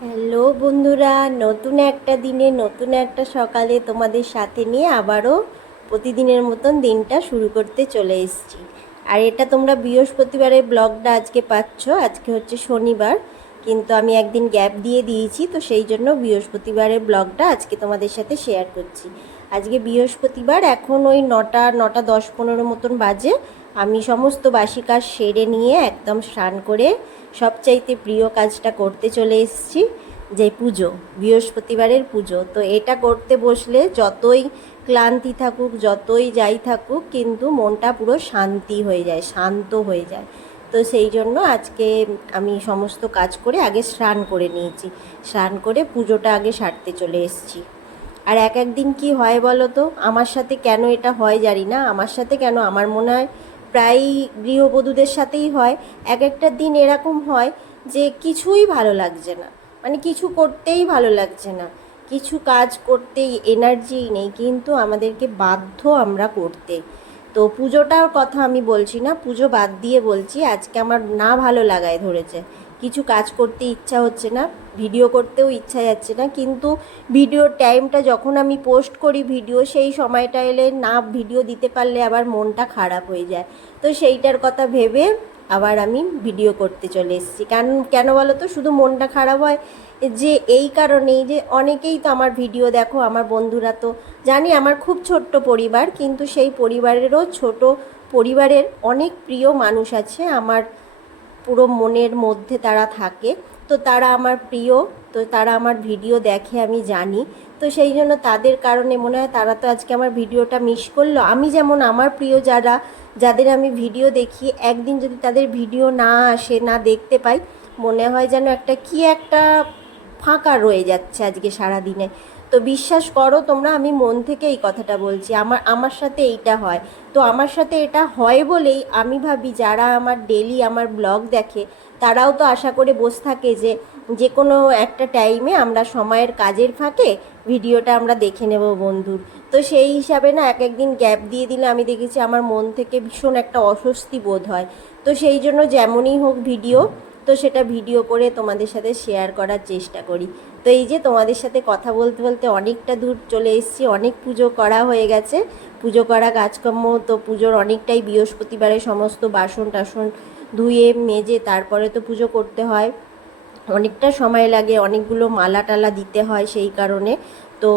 Hello বন্ধুরা, নতুন একটা দিনে, নতুন একটা সকালে তোমাদের সাথে নিয়ে আবারও প্রতিদিনের মতন দিনটা শুরু করতে চলে এসেছি। আর এটা তোমরা বৃহস্পতিবারের ব্লগটা আজকে পাচ্ছ। আজকে হচ্ছে শনিবার। কিন্তু আমি একদিন গ্যাপ দিয়ে দিয়েছি, তো সেই জন্য বৃহস্পতিবারের ব্লগটা আজকে তোমাদের সাথে শেয়ার করছি। আজকে বৃহস্পতিবার, এখন ওই নটা নটা দশ পনেরো মতন বাজে। আমি সমস্ত বাসি কাজ সেরে নিয়ে একদম স্নান করে সবচাইতে প্রিয় কাজটা করতে চলে এসেছি, যে পুজো, বৃহস্পতিবারের পুজো। তো এটা করতে বসলে যতই ক্লান্তি থাকুক, যতই যাই থাকুক, কিন্তু মনটা পুরো শান্তি হয়ে যায়, শান্ত হয়ে যায়। তো সেই জন্য আজকে আমি সমস্ত কাজ করে আগে স্নান করে নিয়েছি। স্নান করে পুজোটা আগে সারতে চলে এসেছি। আর এক একদিন কি হয় বলো তো? আমার সাথে কেন এটা হয় জানি না। আমার সাথে কেন? আমার মনে হয় প্রায় গৃহবধূদের সাথেই হয়। এক একটা দিন এরকম হয় যে কিছুই ভালো লাগছে না। মানে কিছু করতেই ভালো লাগছে না। কিছু কাজ করতেই এনার্জি নেই। কিন্তু আমাদেরকে বাধ্য আমরা করতে। তো পুজোটার কথা আমি বলছি না, পুজো বাদ দিয়ে বলছি, আজকে আমার না ভালো লাগায় ধরেছে। কিছু কাজ করতে ইচ্ছা হচ্ছে না, ভিডিও করতেও ইচ্ছা যাচ্ছে না, কিন্তু ভিডিওর টাইমটা যখন আমি পোস্ট করি ভিডিও, সেই সময়টা এলে না ভিডিও দিতে পারলে আবার মনটা খারাপ হয়ে যায়। তো সেইটার কথা ভেবে আবার আমি ভিডিও করতে চলে এসেছি। কেন কেন বলো তো? শুধু মনটা খারাপ হয় যে এই কারণেই যে অনেকেই তো আমার ভিডিও দেখো, আমার বন্ধুরা তো। জানি আমার খুব ছোট্ট পরিবার, কিন্তু সেই পরিবারেরও ছোট পরিবারের অনেক প্রিয় মানুষ আছে। আমার পুরো মনের মধ্যে তারা থাকে। তো তারা আমার প্রিয়, তো তারা আমার ভিডিও দেখে আমি জানি। তো সেই জন্য তাদের কারণে মনে হয় তারা তো আজকে আমার ভিডিওটা মিস করল। আমি যেমন আমার প্রিয় যারা, যাদের আমি ভিডিও দেখি, একদিন যদি তাদের ভিডিও না আসে, না দেখতে পাই, মনে হয় যেন একটা কি একটা ফাঁকা রয়ে যাচ্ছে আজকে সারা দিনে তো বিশ্বাস করো তোমরা, আমি মন থেকে এই কথাটা বলছি, আমার আমার সাথে এইটা হয়। তো আমার সাথে এটা হয় বলেই আমি ভাবি, যারা আমার ডেলি আমার ব্লগ দেখে, তারাও তো আশা করে বসে থাকে যে যে কোনো একটা টাইমে আমরা সময়ের কাজের ফাঁকে ভিডিওটা আমরা দেখে নেব বন্ধুর। তো সেই হিসাবে না, এক একদিন গ্যাপ দিয়ে দিলে আমি দেখেছি আমার মন থেকে ভীষণ একটা অস্বস্তি বোধ হয়। তো সেই জন্য যেমনই হোক ভিডিও তো সেটা ভিডিও করে তোমাদের সাথে শেয়ার করার চেষ্টা করি। তো এই যে তোমাদের সাথে কথা বলতে বলতে অনেকটা দূর চলে এসেছি, অনেক পুজো করা হয়ে গেছে। পুজো করা কাজকর্ম তো পুজোর অনেকটাই বৃহস্পতিবারে সমস্ত বাসন টাসন ধুয়ে, মেজে তারপরে তো পুজো করতে হয়। অনেকটা সময় লাগে, অনেকগুলো মালা টালা দিতে হয় সেই কারণে। তো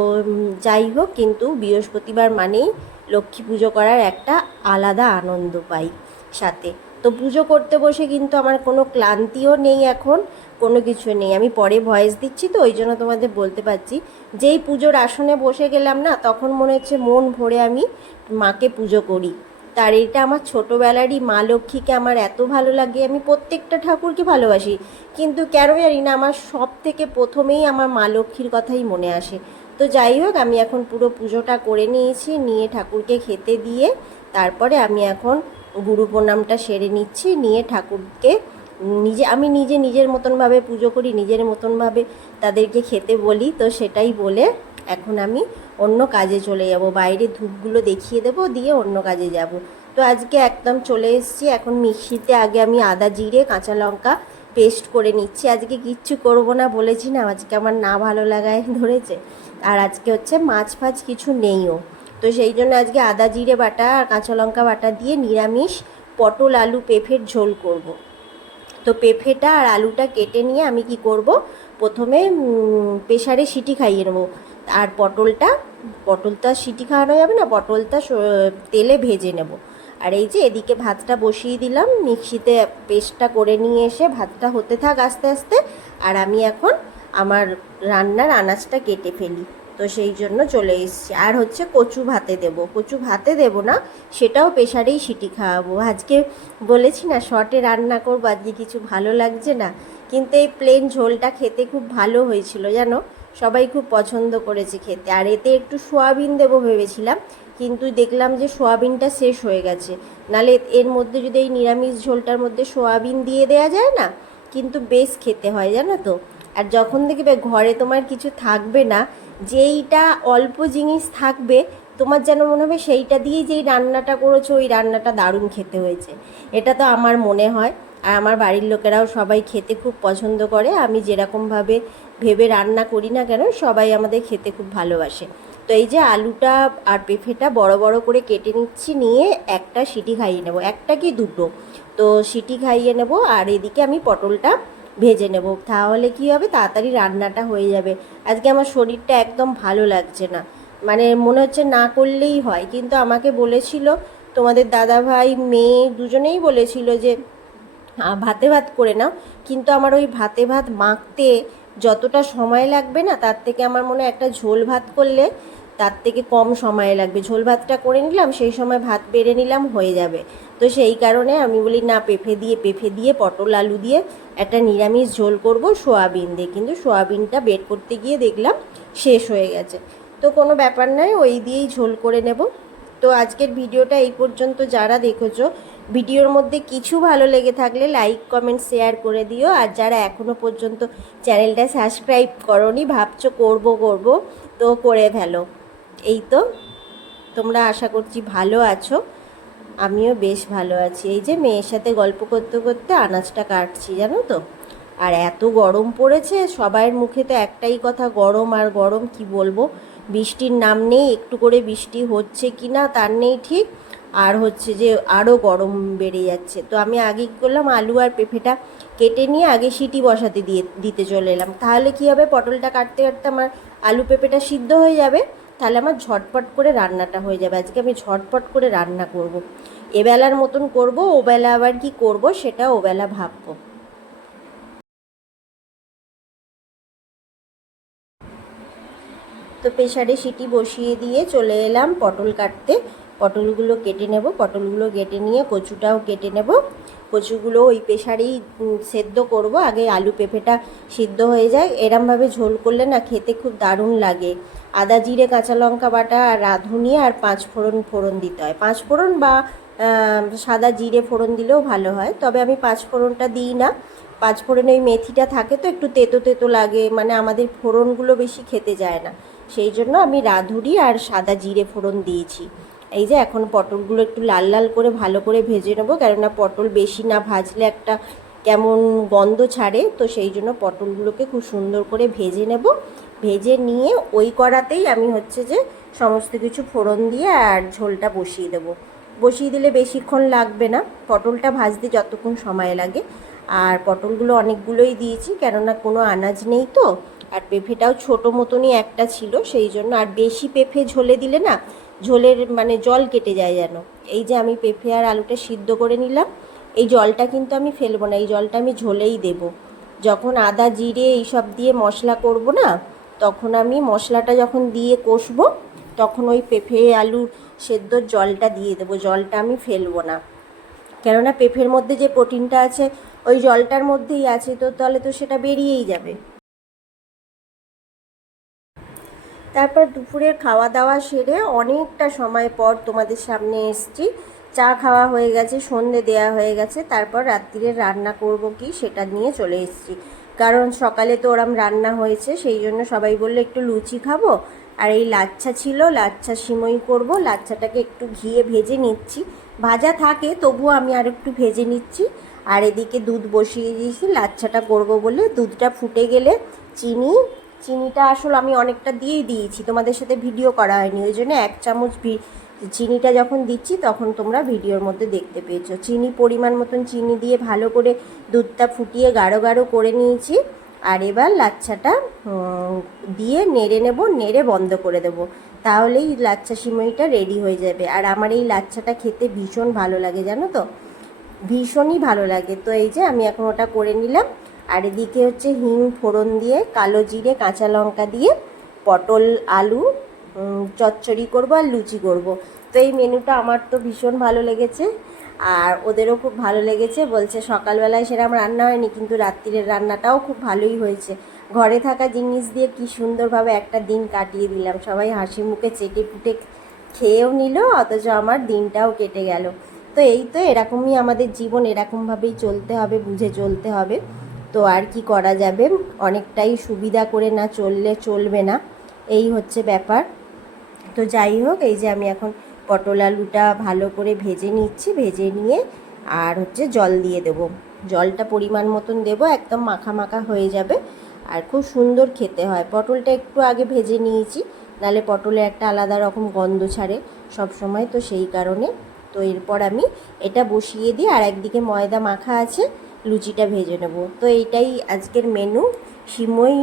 যাই হোক, কিন্তু বৃহস্পতিবার মানেই লক্ষ্মী পুজো করার একটা আলাদা আনন্দ পাই সাথে। তো পুজো করতে বসে কিন্তু আমার কোনো ক্লান্তিও নেই এখন, কোনো কিছু নেই। আমি পরে ভয়েস দিচ্ছি তো, ওই জন্য তোমাদের বলতে পারছি। যেই পুজোর আসনে বসে গেলাম না, তখন মনে হচ্ছে মন ভরে আমি মাকে পুজো করি। তার এটা আমার ছোটোবেলারই মা লক্ষ্মীকে আমার এত ভালো লাগে, আমি প্রত্যেকটা ঠাকুরকে ভালোবাসি। কিন্তু কেন জানি না, আমার সব থেকে প্রথমেই আমার মা লক্ষ্মীর কথাই মনে আসে। তো যাই হোক, আমি এখন পুরো পুজোটা করে নিয়েছি, নিয়ে ঠাকুরকে খেতে দিয়ে, তারপরে আমি এখন গুরু প্রণামটা সেরে নিচ্ছি, নিয়ে ঠাকুরকে নিজে, আমি নিজে নিজের মতনভাবে পুজো করি, নিজের মতনভাবে তাদেরকে খেতে বলি, তো সেটাই বলে এখন আমি অন্য কাজে চলে যাব। বাইরে ধূপগুলো দেখিয়ে দেবো, দিয়ে অন্য কাজে যাব। তো আজকে একদম চলে এসেছি, এখন মিক্সিতে আগে আমি আদা জিরে, কাঁচা লঙ্কা পেস্ট করে নিচ্ছি। আজকে কিচ্ছু করব না, বলেছি না, আজকে আমার না ভালো লাগায় ধরেছে। আর আজকে হচ্ছে মাছ ফাছ কিছু নেইও। তো সেই জন্য আজকে আদা, জিরে বাটা আর কাঁচা লঙ্কা বাটা দিয়ে নিরামিষ পটল, আলু, পেঁপের ঝোল করব। তো পেঁপেটা আর আলুটা কেটে নিয়ে আমি কি করব? প্রথমে প্রেশারে সিটি খাইয়ে নেব। আর পটলটা পটলটা সিটি খাওয়ানো যাবে না, পটলটা তেলে ভেজে নেব। আর এই যে এদিকে ভাতটা বসিয়ে দিলাম, মিক্সিতে পেস্টটা করে নিয়ে এসে ভাতটা হতে থাক আস্তে আস্তে। আর আমি এখন আমার রান্নার আনাজটা কেটে ফেলি। তো সেই জন্য চলে এসেছি। আর হচ্ছে কচু ভাতে দেব। কচু ভাতে দেব না, সেটাও প্রেশারেই সিটি খাওয়াবো। আজকে বলেছি না, শর্টে রান্না করব, আজকে কিছু ভালো লাগছে না। কিন্তু এই প্লেন ঝোলটা খেতে খুব ভালো হয়েছিল, জানো? সবাই খুব পছন্দ করেছে খেতে। আর এতে একটু সোয়াবিন দেবো ভেবেছিলাম, কিন্তু দেখলাম যে সোয়াবিনটা শেষ হয়ে গেছে। নালে এর মধ্যে যদি এই নিরামিষ ঝোলটার মধ্যে সোয়াবিন দিয়ে দেওয়া যায় না, কিন্তু বেশ খেতে হয়, জানো তো? আর যখন দেখবে ঘরে তোমার কিছু থাকবে না, যেইটা অল্প জিনিস থাকবে, তোমার যেন মনে হবে সেইটা দিয়েই যেই রান্নাটা করেছ, ওই রান্নাটা দারুণ খেতে হয়েছে। এটা তো আমার মনে হয়। আর আমার বাড়ির লোকেরাও সবাই খেতে খুব পছন্দ করে। আমি যেরকমভাবে ভেবে রান্না করি না কেন, সবাই আমাদের খেতে খুব ভালোবাসে। তো এই যে আলুটা আর পেঁপেটা বড় বড় করে কেটে নিচ্ছি, নিয়ে একটা সিটি খাইয়ে নেব। একটা কি দুটো? তো সিটি খাইয়ে নেব। আর এদিকে আমি পটলটা ভেজে নেব। তাহলে কি হবে? তাড়াতাড়ি রান্নাটা হয়ে যাবে। আজকে আমার শরীরটা একদম ভালো লাগছে না। মানে মনে হচ্ছে না করলেই হয়। কিন্তু আমাকে বলেছিল, তোমাদের দাদা ভাই মেয়ে দুজনেই বলেছিল যে ভাতে ভাত করে নাও। কিন্তু আমার ওই ভাতে ভাত মাখতে যতটা সময় লাগবে না, তার থেকে আমার মনে একটা ঝোল ভাত করলে তার থেকে কম সময় লাগবে। ঝোল ভাতটা করে নিলাম, সেই সময় ভাত বেড়ে নিলাম, হয়ে যাবে। তো সেই কারণে আমি বলি, না, পেঁপে দিয়ে পেঁপে দিয়ে, পটল আলু দিয়ে একটা নিরামিষ ঝোল করব সোয়াবিন দিয়ে। কিন্তু সোয়াবিনটা বের করতে গিয়ে দেখলাম শেষ হয়ে গেছে। তো কোনো ব্যাপার নয়, ওই দিয়েই ঝোল করে নেব। তো আজকের ভিডিওটা এই পর্যন্ত। যারা দেখেছ ভিডিওর মধ্যে কিছু ভালো লেগে থাকলে লাইক, কমেন্ট, শেয়ার করে দিও। আর যারা এখনও পর্যন্ত চ্যানেলটা সাবস্ক্রাইব করনি, ভাবছ করব করব, তো করে ফেলো। এই তো, তোমরা আশা করছি ভালো আছো। আমিও বেশ ভালো আছি। এই যে মেয়ের সাথে গল্প করতে করতে আনাজটা কাটছি, জানো তো? আর এত গরম পড়েছে, সবাইয়ের মুখে তো একটাই কথা, গরম আর গরম, কি বলব? বৃষ্টির নাম নেই, একটু করে বৃষ্টি হচ্ছে কি না, তার নেই ঠিক। আর হচ্ছে যে আরও গরম বেড়ে যাচ্ছে। তো আমি আগে কী করলাম, আলু আর পেঁপেটা কেটে নিয়ে আগে সিটি বসাতে দিয়ে, দিতে চলে এলাম। তাহলে কী হবে, পটলটা কাটতে কাটতে আমার আলু পেঁপেটা সিদ্ধ হয়ে যাবে। তাহলে আমার ঝটপট করে রান্নাটা হয়ে যাবে। আজকে আমি ঝটপট করে রান্না করব। এবেলার মতন করব, ওবেলা আবার কি করব সেটা ওবেলা ভাববো। তো প্রেশারে সিটি বসিয়ে দিয়ে চলে এলাম পটল কাটতে। পটলগুলো কেটে নেব। পটলগুলো কেটে নিয়ে কচুটাও কেটে নেব। কচুগুলো ওই প্রেশারেই সেদ্ধ করব। আগে আলু পেঁপেটা সিদ্ধ হয়ে যায়। এরমভাবে ঝোল করলে না খেতে খুব দারুণ লাগে। আদা, জিরে, কাঁচা লঙ্কা বাটা আর রাঁধুনি আর পাঁচ ফোড়ন ফোড়ন দিতে হয়। পাঁচ ফোড়ন বা সাদা, জিরে ফোড়ন দিলেও ভালো হয়। তবে আমি পাঁচ ফোড়নটা দিই না। পাঁচ ফোড়নে ওই মেথিটা থাকে তো, একটু তেতো তেতো লাগে মানে আমাদের ফোড়নগুলো বেশি খেতে যায় না। সেই জন্য আমি রাঁধুরি আর সাদা, জিরে ফোড়ন দিয়েছি। এই যে, এখন পটলগুলো একটু লাল লাল করে ভালো করে ভেজে নেব, কেননা পটল বেশি না ভাজলে একটা কেমন গন্ধ ছাড়ে, তো সেই জন্য পটলগুলোকে খুব সুন্দর করে ভেজে নেব। ভেজে নিয়ে ওই কড়াতেই আমি হচ্ছে যে সমস্ত কিছু ফোড়ন দিয়ে আর ঝোলটা বসিয়ে দেবো। বসিয়ে দিলে বেশিক্ষণ লাগবে না। পটলটা ভাজতে যতক্ষণ সময় লাগে। আর পটলগুলো অনেকগুলোই দিয়েছি, কেননা কোনো আনাজ নেই তো। আর পেঁপেটাও ছোটো মতনই একটা ছিল, সেই জন্য আর বেশি পেঁপে ঝোলে দিলে না ঝোলের মানে জল কেটে যায় যেন। এই যে আমি পেঁপে আর আলুটা সিদ্ধ করে নিলাম, এই জলটা কিন্তু আমি ফেলব না, এই জলটা আমি ঝোলেই দেব। যখন আদা, জিরে এইসব দিয়ে মশলা করব না তখন আমি মশলাটা যখন দিয়ে কষবো, তখন ওই পেঁপে আলুর সেদ্ধর জলটা দিয়ে দেবো। জলটা আমি ফেলব না। কেননা পেঁপের মধ্যে যে প্রোটিনটা আছে, ওই জলটার মধ্যেই আছে, তো তাহলে তো সেটা বেরিয়েই যাবে। তারপর দুপুরের খাওয়া দাওয়া সেরে অনেকটা সময় পর তোমাদের সামনে এসছি। চা খাওয়া হয়ে গেছে, সন্ধে দেয়া হয়ে গেছে, তারপর রাত্রিরে রান্না করব কি সেটা নিয়ে চলে এসেছি। কারণ সকালে তো ওরম রান্না হয়েছে, সেই জন্য সবাই বলল একটু লুচি খাব। আর এই লাচ্ছা ছিল, লাচ্ছা সিমই করব, লাচ্ছাটাকে একটু ঘিয়ে ভেজে নিচ্ছি। ভাজা থাকে, তবুও আমি আর একটু ভেজে নিচ্ছি। আর এদিকে দুধ বসিয়ে দিয়েছি, লাচ্ছাটা করব বলে। দুধটা ফুটে গেলে চিনি, চিনিটা আসলে আমি অনেকটা দিয়েই দিয়েছি, তোমাদের সাথে ভিডিও করা হয়নি, ওই জন্য এক চামচ চিনিটা যখন দিচ্ছি, তখন তোমরা ভিডিওর মধ্যে দেখতে পেয়েছ। চিনি পরিমাণ মতন চিনি দিয়ে ভালো করে দুধটা ফুটিয়ে গাঢ় গাঢ় করে নিয়েছি। আর এবার লাচ্ছাটা দিয়ে নেড়ে নেব, নেড়ে বন্ধ করে দেব। তাহলেই লাচ্ছা সিমইটা রেডি হয়ে যাবে। আর আমার এই লাচ্ছাটা খেতে ভীষণ ভালো লাগে, জানো তো? ভীষণই ভালো লাগে। তো এই যে আমি এখন ওটা করে নিলাম। আর এদিকে হচ্ছে হিং ফোড়ন দিয়ে, কালো জিরে, কাঁচা লঙ্কা দিয়ে, পটল, আলু চচ্চড়ি করব আর লুচি করব। তো এই মেনুটা আমার তো ভীষণ ভালো লেগেছে। আর ওদেরও খুব ভালো লেগেছে। বলছে সকালবেলায় সেরকম রান্না হয়নি, কিন্তু রাত্রিরের রান্নাটাও খুব ভালোই হয়েছে। ঘরে থাকা জিনিস দিয়ে কি সুন্দরভাবে একটা দিন কাটিয়ে দিলাম। সবাই হাসি মুখে চেটে পুটে খেয়েও নিল, অথচ আমার দিনটাও কেটে গেল। তো এই তো এরকমই আমাদের জীবন, এরকমভাবেই চলতে হবে, বুঝে চলতে হবে। তো আর কি করা যাবে? অনেকটাই সুবিধা করে না চললে চলবে না। এই হচ্ছে ব্যাপার। তো যাই হোক, এই যে আমি এখন পটল আলুটা ভালো করে ভেজে নিচ্ছি, ভেজে নিয়ে আর হচ্ছে জল দিয়ে দেবো। জলটা পরিমাণ মতন দেবো, একদম মাখা মাখা হয়ে যাবে। আর খুব সুন্দর খেতে হয়। পটলটা একটু আগে ভেজে নিয়েছি নালে পটলে একটা আলাদা রকম গন্ধ ছাড়ে সব সময় তো সেই কারণে। তো এরপর আমি এটা বসিয়ে দিই আর একদিকে ময়দা মাখা আছে, লুচিটা ভেজে নেব। তো এইটাই আজকের মেনু সিমই